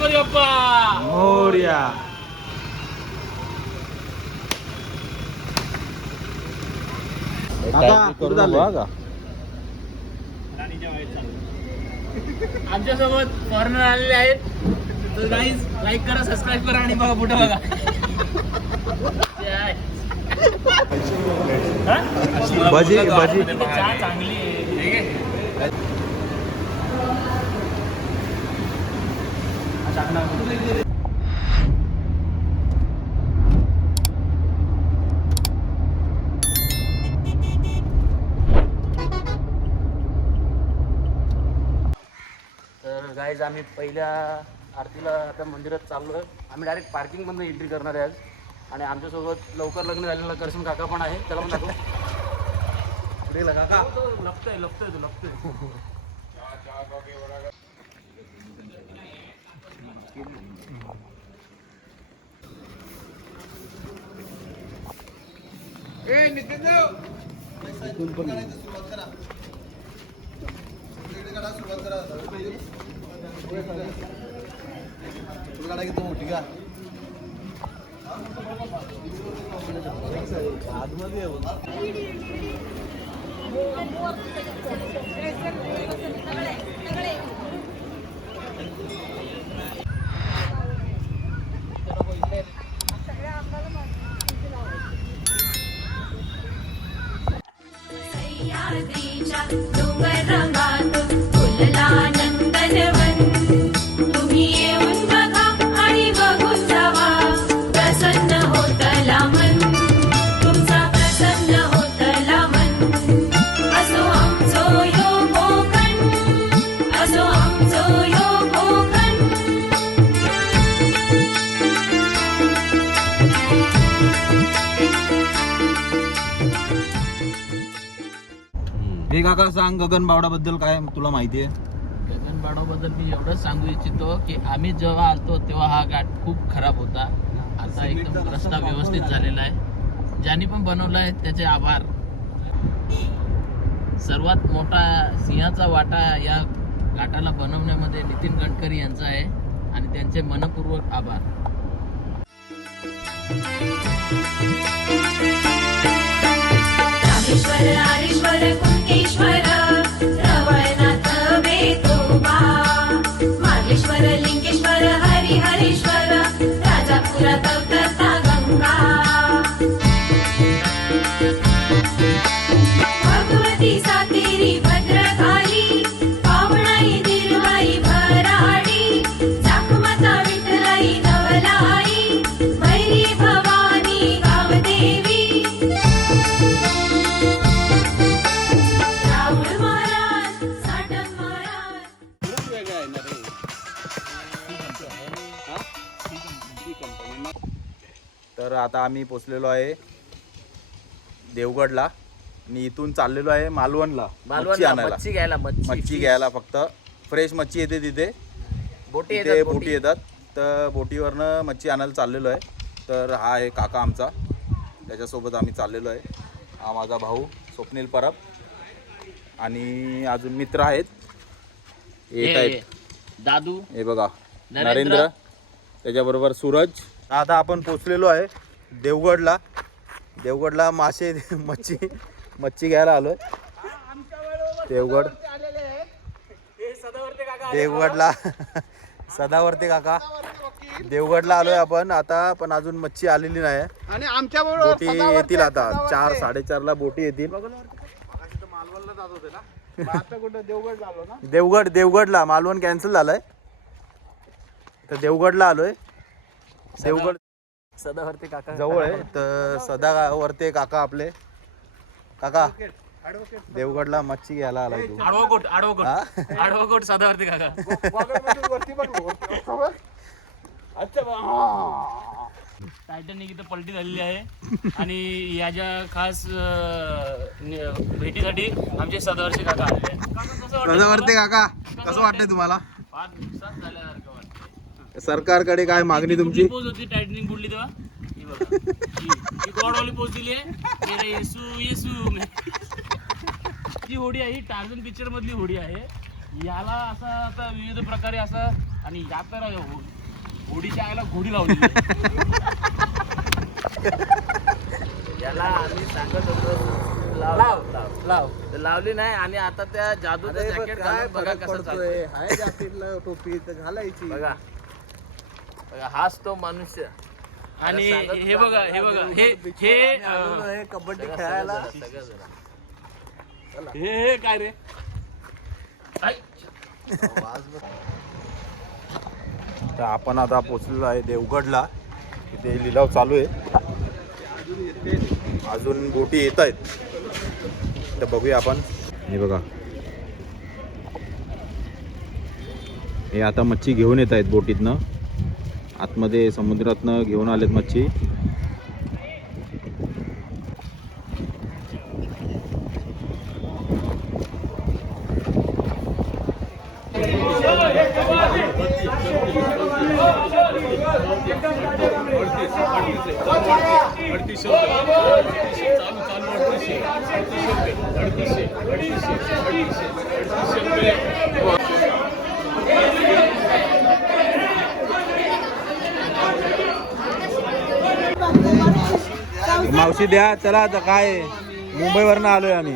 गणपती बाप्पा मोरया. आमच्या सोबत फॉरेनर आलेले आहेत. तर गाईज लाईक करा, सबस्क्राईब करा आणि बघा पुढे बघा. भजी भजी चहा चांगली आहे. तर गाईज आम्ही पहिल्या आरतीला आता मंदिरात चाललोय. आम्ही डायरेक्ट पार्किंग मधून एंट्री करणार आहे आज. आणि आमच्यासोबत लवकर लग्न झालेला करशन काका पण आहे. त्याला पण दाखव. काका लपतोय लपतोय तू लपतोय. तुम्ही येऊन बघा आणि बघून जावा. प्रसन्न होतला मन, तुमचा प्रसन्न होतला मन. असो आमचो यो कोकण, असो आमचो यो कोकण. हे काका सांग, गगनबावडा बद्दल काय तुला माहिती आहे? गगनबावड्याबद्दल मी एवढंच सांगू इच्छितो की आम्ही जेव्हा आलतो तेव्हा हा घाट खूप खराब होता. आता एकदम रस्ता व्यवस्थित झालेला आहे. ज्यांनी पण बनवला आहे त्याचे आभार. सर्वात मोठा सिंहाचा वाटा या घाटाला बनवण्यामध्ये नितीन गडकरी यांचा आहे आणि त्यांचे मनपूर्वक आभार. रामेश्वर आरेश्वर कुणकेश्वर रवळनाथ वेतोबा. मार्लेश्वर लिंगेश्वर हरिहरेश्वर राजापुरात अवतरता गंगा. भगवती सातेरी भद्रकाली पावणाई दिरवाई भराडी. जाखमाता विठलाई नवलाई भैरी भवानी गावदेवी. राहुल महाराज साठम महाराज. तर आता आम्ही पोचलेलो आहे देवगडला आणि इथून चाललेलो आहे मालवणला मच्छी आणायला. मच्छी घ्यायला. फक्त फ्रेश मच्छी येते तिथे. बोटी येतात. तर बोटीवरनं मच्छी आणायला चाललेलो आहे. तर हा आहे काका आमचा, त्याच्यासोबत आम्ही चाललेलो आहे. हा माझा भाऊ स्वप्नील परब आणि अजून मित्र आहेत. येत आहेत दादू, हे बघा नरेंद्र, त्याच्याबरोबर सूरज. आता आपण पोचलेलो आहे देवगडला. देवगडला मासे मच्छी घ्यायला आलोय. देवगडला सदावर्ते काका देवगडला आलोय आपण आता. पण अजून मच्छी आलेली नाही आणि आमच्या बोटी येतील आता 4-4:30ला बोटी येतील. देवगडला मालवण कॅन्सल झालंय. तर देवगडला आलोय. देवगड सदावर्ते काका जवळ आहे. तर सदावर्ते काका आपले काका देवगडला मच्छी घ्यायला आलाय तू. आडवकोट सदावर्ते काका. टायटॅनिक इथं पलटी झालेली आहे आणि याच्या खास भेटीसाठी आमचे सदावर्ते काका आले. सदावर्ते काका कसं वाटतंय तुम्हाला? फार नुकसान झाल्यासारखं वाटतं. सरकारकडे काय मागणी तुमची? पोच होती टायटॅनिक बुडली तेव्हा. ही बघा, ही गॉडवाली पोच दिली आहे. मेरा येसू जी होडी आहे ही टार्झन पिक्चर मधली होडी आहे. याला असा आता विविध प्रकारे असा आणि या तर घोडीच्या आईला घोडी लावली. याला आम्ही सांगत होतो लाव लाव लाव लाव तर लावली नाही आणि आता त्या जादूचं जॅकेट घालून बघा कसं चालतोय. हाय जॅकेटला टोपी तर घालायची. बघा बघा हाच तो मनुष्य. आणि हे बघा हे कबड्डी खेळायला. हे काय रे तर आपण आता पोचलेलो आहे देवगडला. तिथे लिलाव चालू आहे. अजून बोटी येत आहेत. तर बघूया आपण. हे बघा हे आता मच्छी घेऊन येत आहेत बोटीतनं. आतमध्ये समुद्रातनं घेऊन आलेत मच्छी. मावशी द्या. चला आता काय मुंबईवरनं आलोय आम्ही.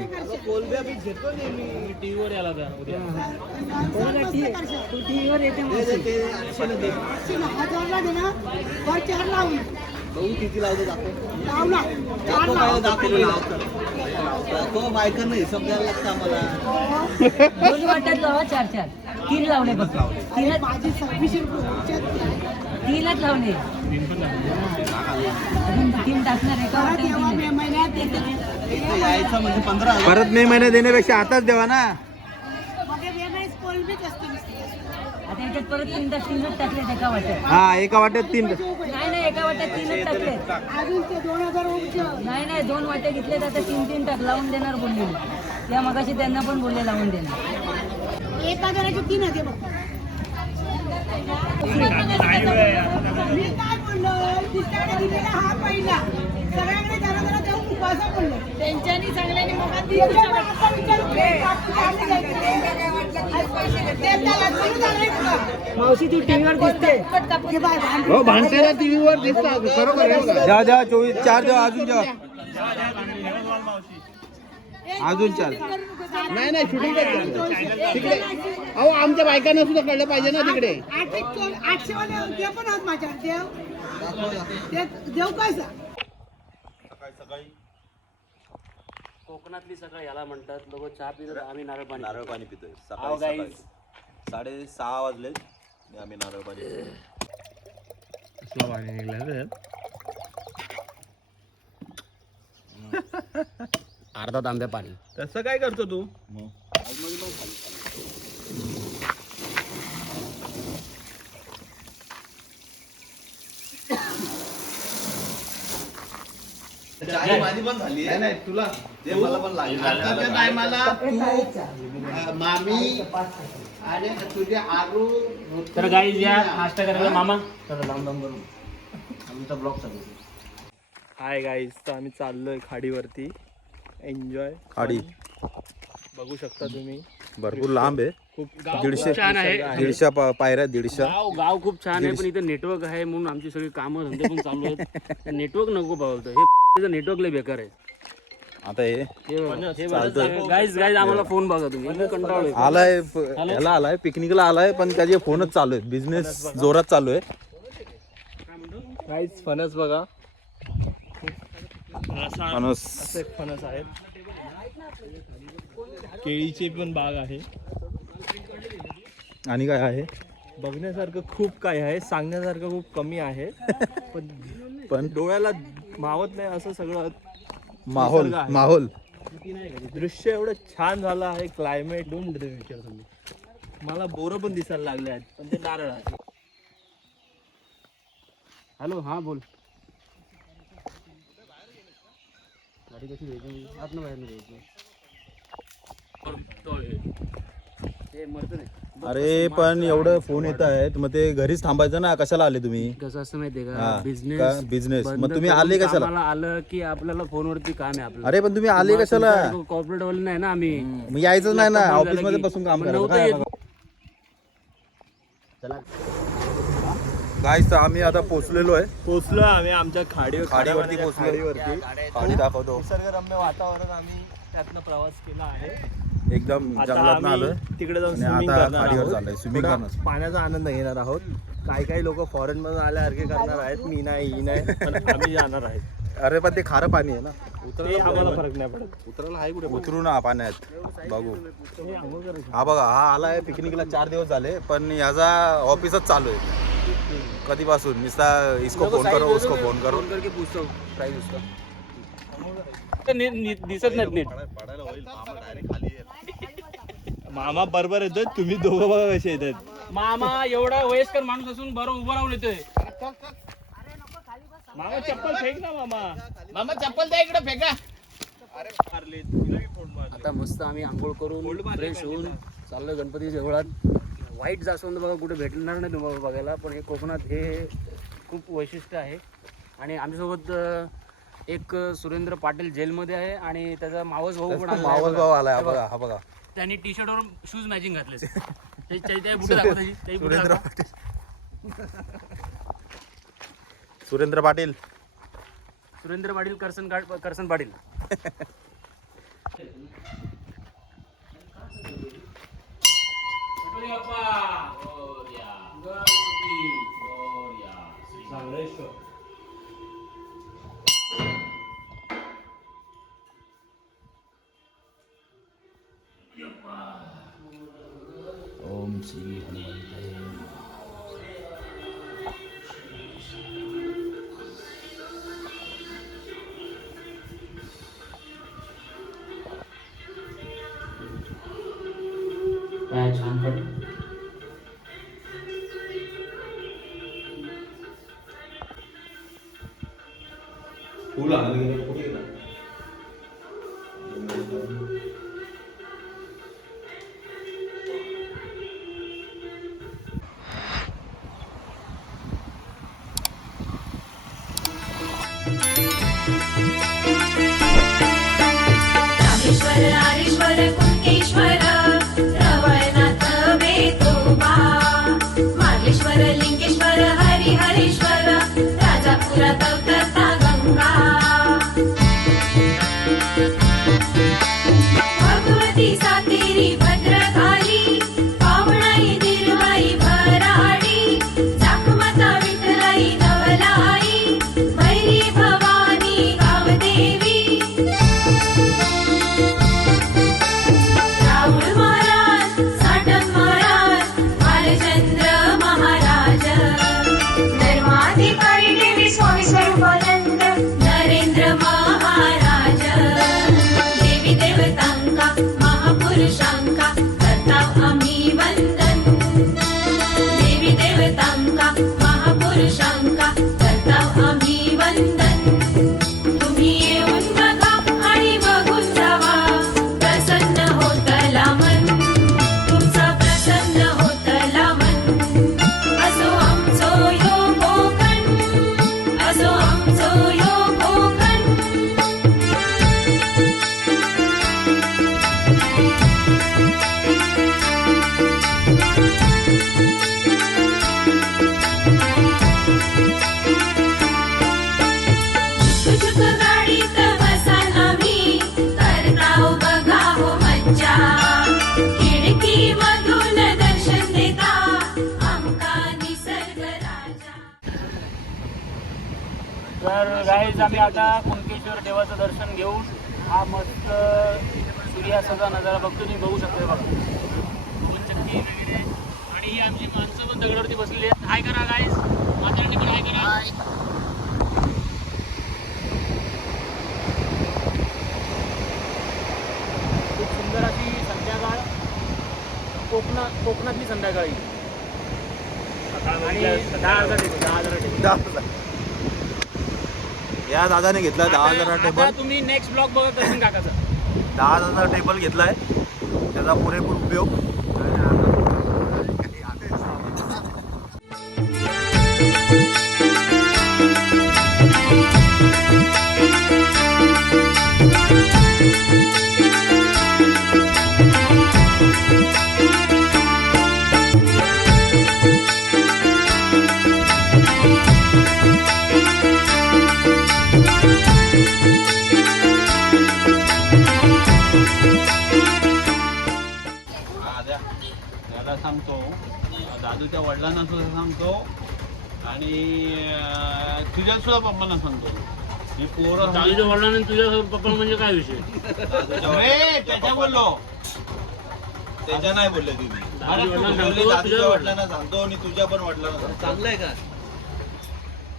टीव्हीवर याला का उद्या दोन वाट्यात लावा 4-4 3 लावणे फक्त. तीनच लावणे. अजून 3 टाकणार एका परत मे महिन्यात देण्यापेक्षा आताच द्यावा ना. आता याच्यात परत 3च टाकलेत एका वाट्यात. हा एका वाट्यात 3. नाही एका वाट्यात 3च टाकलेत. नाही 2 वाट्या घेतलेत. आता 3 टाक लावून देणार बोललेले. त्या मगाशी त्यांना पण बोलले लावून देणार. 1000चे 3 होते बघ. मी काय बोललो तिसऱ्याकडे दिलेला हा पहिला. सगळ्यांकडे जरा देऊन उपासा बोललो. त्यांच्यानी चांगल्याने मावशी तू टीव्हीवर दिसते. भांडतेला टीव्हीवर दिसतात. द्या 4 द्या. अजून द्या. अजून 4. नाही शूटिंग तिकडे अहो आमच्या बायकांना सुद्धा कळलं पाहिजे ना तिकडे. 800 वाले ते पण आहात माझ्याकडे. देव काय सकाळी कोकणातली सकाळ याला म्हणतात. लोक चहा पितात, आम्ही नारळ पाणी पितोय. आहो सकाळी guys. 6:30 वाजले. आम्ही नारळ पाणी अर्धा तांब्या पाणी. तसं काय करतो तू. माझी पण झाली. नाही तुला मला पण लागली. आताच्या टायमाला तू मामी आणि तुझे आरू. तर गाईज या नाश्ता करायला मामा. तर लांब करून आमचा ब्लॉग चालू. Hi guys. तर आम्ही चाललोय खाडीवरती. एन्जॉय खाडी बघू शकता तुम्ही. भरपूर लांब आहे. खूप 150 पायऱ्या. 150. गाव खूप छान आहे पण इथं नेटवर्क आहे म्हणून आमची सगळी कामं धंदे पण चालू आहेत. नेटवर्क नको पावलं. हे नेटवर्क लय बेकार आहे. आता हे गाईज आम्हाला फोन बघा तुम्ही. कंटाळलोय. आलाय ह्याला आलाय पिकनिकला आलाय पण त्याचे फोनच चालू आहेत. बिझनेस जोरात चालू आहे. गाईज फणस बघा. फणस असे फणस आहेत. केळीची पण बाग आहे. आणि काय आहे बघण्यासारखं खूप काय आहे. सांगण्यासारखं खूप कमी आहे. पण डोळ्याला मावत नाही असं सगळं माहोल. निसर्ग आहे. माहोल दृश्य एवढं छान झालं आहे. क्लायमेट मला बोरं पण दिसायला लागले आहेत पण ते नारळ आहे. हॅलो हा बोल. गाडी कशी घ्यायची आतनं बाहेर घ्यायची. ते मरत नाही. अरे पण एवढं फोन येत आहेत मग ते घरीच थांबायचं ना. कशाला आले तुम्ही. कसं असतं माहितीये हा, का का? बिझनेस. मग तुम्ही आले कशाला. आलं की आपल्याला फोनवरती काम आहे आपलं. अरे पण तुम्ही आले कशाला. कॉर्पोरेट वाले नाही ना आम्ही. मग यायचंच नाही ना. ऑफिस मध्ये बसून काम करायचं. गाईस आम्ही आता पोचलेलो आहे. पोचलो आम्ही आमच्या खाडीवरती पोचलो. खाडी दाखवतो. निसर्गरम्य वातावरण आम्ही त्यातनं प्रवास केला आहे. एकदम आता जंगलात आलोय आम्ही तिकडे जाऊन आणि स्विमिंग आता करणार खाडीवर आहोत. चाललोय स्विमिंग थोडा करणार. पाण्याचा आनंद घेणार आहोत. काही लोक फॉरेन मधून आल्यासारखे करणार आहेत. मी नाही ही नाही पण आम्ही जाणार आहेत. अरे पण ते खारं पाणी आहे ना. ते आम्हाला फरक नाही पडत. उतरू ना पाण्यात बघू. हा बघा हा आलाय पिकनिकला 4 दिवस झाले पण याचा ऑफिसच चालू आहे कधीपासून. नुसता इसको फोन करो उसको फोन करो. फोन करके पूछता हूँ प्राइस उसका. दिसत नाहीत नीट. मामा बरोबर येतोय. तुम्ही दोघं बघा कसे येतात. मामा एवढा वयस्कर माणूस असून बरोबर उभा राहून येतोय. मामा चप्पल फेक ना मामा चप्पल द्या इकडे फेका. आता मस्त आम्ही आंघोळ करून फ्रेश होऊन चाललोय गणपती देवळात. व्हाईट जास्वंद बघा कुठे भेटणार नाही तुम्हाला बघायला पण हे कोकणात हे खूप वैशिष्ट्य आहे. आणि आमच्यासोबत एक सुरेंद्र पाटील जेलमध्ये आहे आणि त्याचा मावस भाऊ पण आलेला आहे मावस बघा. भाऊ आलाय. हा बघा हा बघा. त्यांनी टी शर्टवर शूज मॅचिंग घातले. त्या बुटे दाखवा त्याची बुटे सुरेंद्र दाखवा. पाटील. सुरेंद्र पाटील. सुरेंद्र पाटील करसन पाटील. ओम श्री हनुमंते. छान पण फुल आणलं कुठे गेला. रामेश्वर आरेश्वर कुंकेश्वर रवळनाथ वेतोबा मार्लेश्वर लिंगेश्वर हरिहरेश्वर राजापुरात अवतरता गंगा भगवती सातेरी भद्रकाली पावणाई दिरवाई भराडी चाकमाता विठलाई नवलाई भैरी भवानी गावदेवी राहुल महाराज साटम महाराज बालचंद्र महाराज धर्माधिकारी देवी स्वामी स्वरूपानंद नरेंद्र महाराज देवी देवतांका महापुरुषांका करताव आम्ही वंदन देवी देवतांका महापुरुषांका करताव आम्ही वंदन तुम्ही येऊन बघा आणि बघून जावा प्रसन्न होतला मन तुमचा प्रसन्न होतला मन असो आमचो यो कोकण असो आमचो यो कोकण सुजुक गाडीत बसाल आम्ही करताव बघा हो मज्जा खिडकी मधून दर्शन देता आमका निसर्ग राजा. तर गाईज आम्ही आता कुंकेश्वर देवाचं दर्शन घेऊन हा मस्त सूर्यास्ताचा नजारा बघतो. तुम्ही बघू शकता बघा चक्की वगैरे आणि ही आमची माणसं पण दगडावरती बसलेली आहेत. हाय करा गाईज माझ्याकडे पण हाय करा. खूप सुंदर अशी संध्याकाळ कोकणातली संध्याकाळी आणि 10,000 टेबल. या दादाने घेतला 10,000 टेबल. आता तुम्ही नेक्स्ट ब्लॉग बघत करसन काकाचा. 10,000 टेबल घेतलाय त्याचा पुरेपूर उपयोग. दादूच्या वडिलांना सुद्धा सांगतो आणि तुझ्या सुद्धा पप्पांना सांगतो ही पोरं दादूच्या वडिलांनी तुझ्या पप्पा म्हणजे काय विषय? अरे त्याच्या बोललो त्याच्या नाही बोलले तुम्ही दादूच्या वडिलांना सांगतो आणि तुझ्या पण वडिलांना सांगतो. चांगलं आहे का?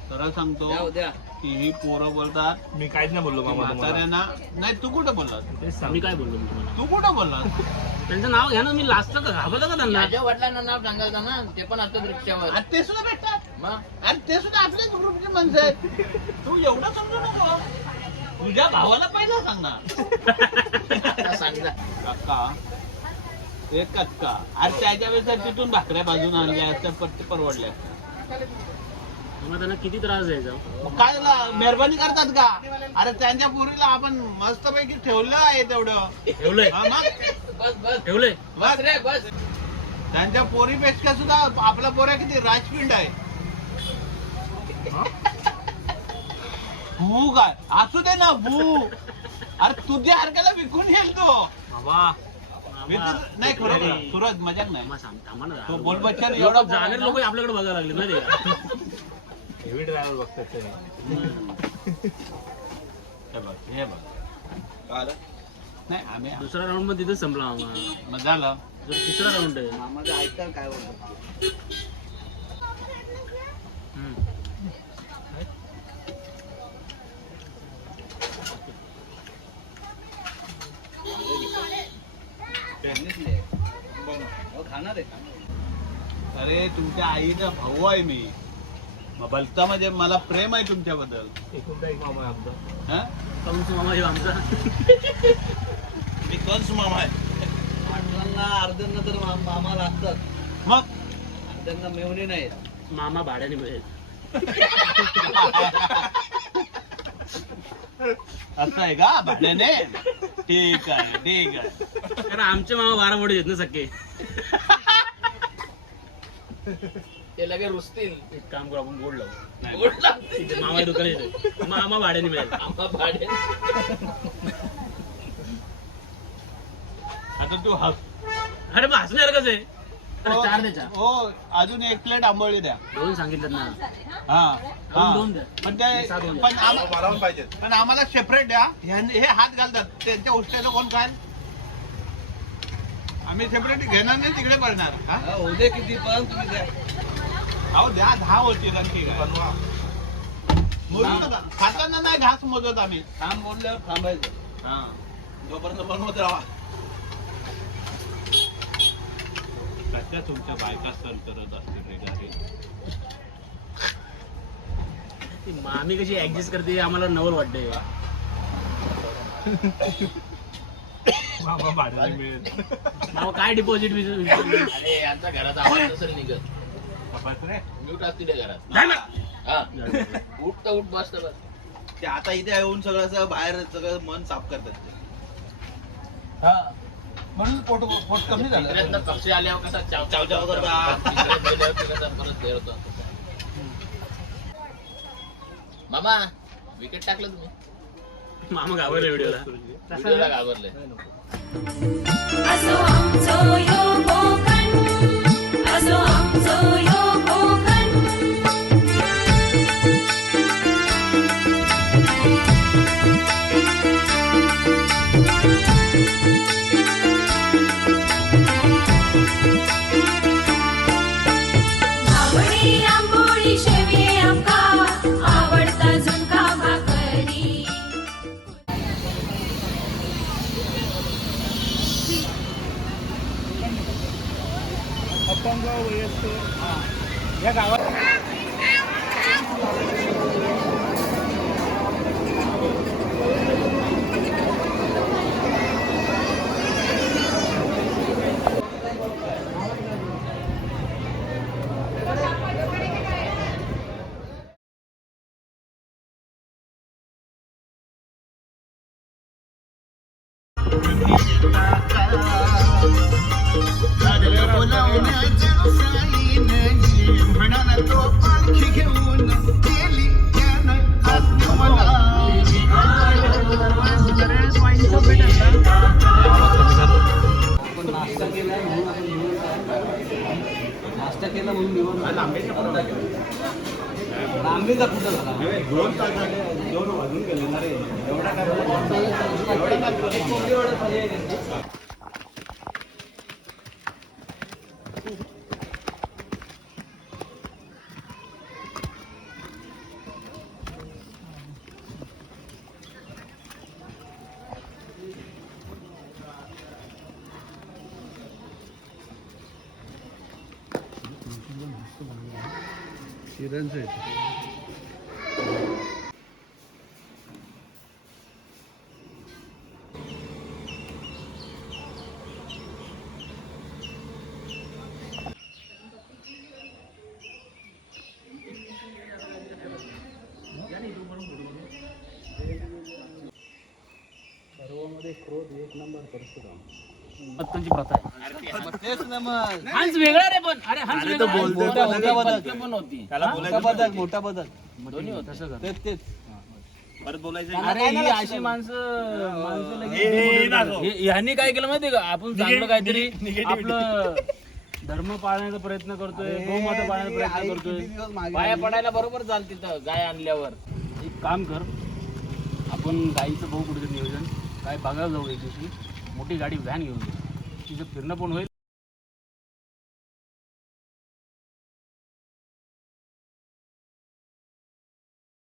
सरळ सांगतो द्या की ही पोरं बोलतात मी काहीच नाही बोललो की मामा तुम्हाला. म्हाताऱ्यांना नाही. तू कुठं बोललास? मी काय बोललो मी तुम्हाला? तू कुठं बोललास? त्यांचं नाव घ्या ना, मी लास्ट घाबरलं का त्यांना? माझ्या वडिलांना नाव सांगायचं ना, ते पण असतात रिक्षावर. आणि ते सुद्धा भेटतात मग आणि ते सुद्धा आपल्याच ग्रुपचे माणसं आहेत. तू एवढं समजू नको. तुझ्या भावाला पहिला सांगणार सांगा. काका एक कचका अरे त्याच्या वेळेस तिथून भाकऱ्या बाजून आणल्या असत्या पट्टी परवडल्या मग त्यांना किती त्रास द्यायचा? मग काय झालं? मेहरबानी करतात का? अरे त्यांच्या पोरीला आपण मस्तपैकी ठेवलं आहे तेवढं. ठेवलंय हा मग बस बस ठेवलंय बस रे बस. त्यांच्या पोरीपेक्षा सुद्धा आपला पोऱ्या किती राजपिंड आहे. भू काय असू दे ना भू. अरे तुझ्या हरक्याला विकून येईल तो. बाबा मी तर- नाही खरोखर सुरज मजाक नाही. थांबा ना. तो बोल बच्चन एवढं एवढा जाणारे लोक आपल्याकडे बघायला लागले ना ते. हेवी ड्रायव्हर बघतात ते. हे बघ हे बघ काय आलं? नाही आम्ही दुसरा राऊंड मध्ये तिथेच संपला आम्हाला. मग झालं. तिसरा राऊंड आहे. मामाचं ऐकता काय बोलतो? खाणार आहे. अरे तुमच्या आईचा भाऊ आहे मी. मग भलता म्हणजे मला प्रेम आहे तुमच्याबद्दल. एकुलता एक मामा आहे आमचा. हा? कंस मामा हे आमचा. मी कंस मामा आहे. पाटलांना अर्ध्यांना तर मामा लागतात, मग अर्ध्यांना मेवणे नाहीत. मामा भाड्याने मिळेल. असं आहे का भाड्याने? ठीक आहे ठीक आहे. कारण आमचे मामा 12 मोठे आहेत ना सख्खे. ते लगे रुसतील. एक काम करू आपण बोर्ड लावू. नाही. गोड लागते. तिथे मामा दुकान येते. मामा भाड्याने मिळेल. आंबा भाडे. आता तू हस. अरे मग हसण्यासारखंच आहे. अरे 4 दे 4. हो अजून 1 प्लेट आंबोळी द्या. 2 सांगितलं ना. हा हा. दोन द्या. पण ते सहा दोन पण मला पण पाहिजेत. पण आम्हाला सेपरेट द्या. हे हात घालतात त्यांच्या उष्ट्याचं कोण काय. आम्ही सेपरेट घेणार नाही तिकडे पडणार. हा? उद्या किती पण तुम्ही द्या. अहो द्या 10 होतील आणखी काय. मोजू नका. खाताना नाही घास मोजत आम्ही. थांब बोलल्यावर थांबायचं. हा जोपर्यंत बनवत राहा. कशा तुमच्या बायका सर करत असतील रे गाडी. ती मामी कशी ऍडजस्ट करते आम्हाला नवल वाटतंय. मामा भाड्याने मिळेल. मामा काय डिपॉझिट अरे यांचा घराचा आवाज नसेल निघत. रे म्यूट असतील त्या घरात. झालं. हा उठ तर उठ बस तर बस. ते आता इथे येऊन सगळं असं बाहेर सगळं मन साफ करतात ते. हा म्हणून पोट कमी झालं. तिसऱ्यांदा पक्षी आल्यावर कसा चाव चाव चाव करतात. तिसऱ्या पहिल्यावर तिला परत हे होतं. मामा विकेट टाकलं तुम्ही. मामा घाबरले व्हिडिओला. व्हिडिओला घाबरले. असो आमचो यो कोकण, असो आमचो यो कोकण. आवडी आंबोळी शेवे आमका, आवडता झुणका भाकरी. अपंग वयस्कर या गावात नाश्ता अर्धा केला म्हणून निवडून लांबीचा कुठं झाला 2 तास झाले 2 वाजून गेले ना रे एवढा काय पत्तनची प्रथा आहे. तेच ना मग हंस वेगळा रे पण अरे हंस वेगळा आहे. पण होती मोठा बदल दोन्ही होतं. तसं कर. तेच परत बोलायचं अरे ही अशी माणसं लगेच ह्यांनी काय केलं माहितीये का आपण चांगलं काहीतरी आपलं धर्म पाळण्याचा प्रयत्न करतोय गौमाता पाळण्याचा प्रयत्न करतोय पाया पडायला बरोबर चाल तिथं गाय आणल्यावर. एक काम कर आपण गाईचं भाऊ कुठेतरी नियोजन काय बघायला जाऊ एक दिवशी मोठी गाडी व्हॅन घेऊन तिथं फिरणं पण होईल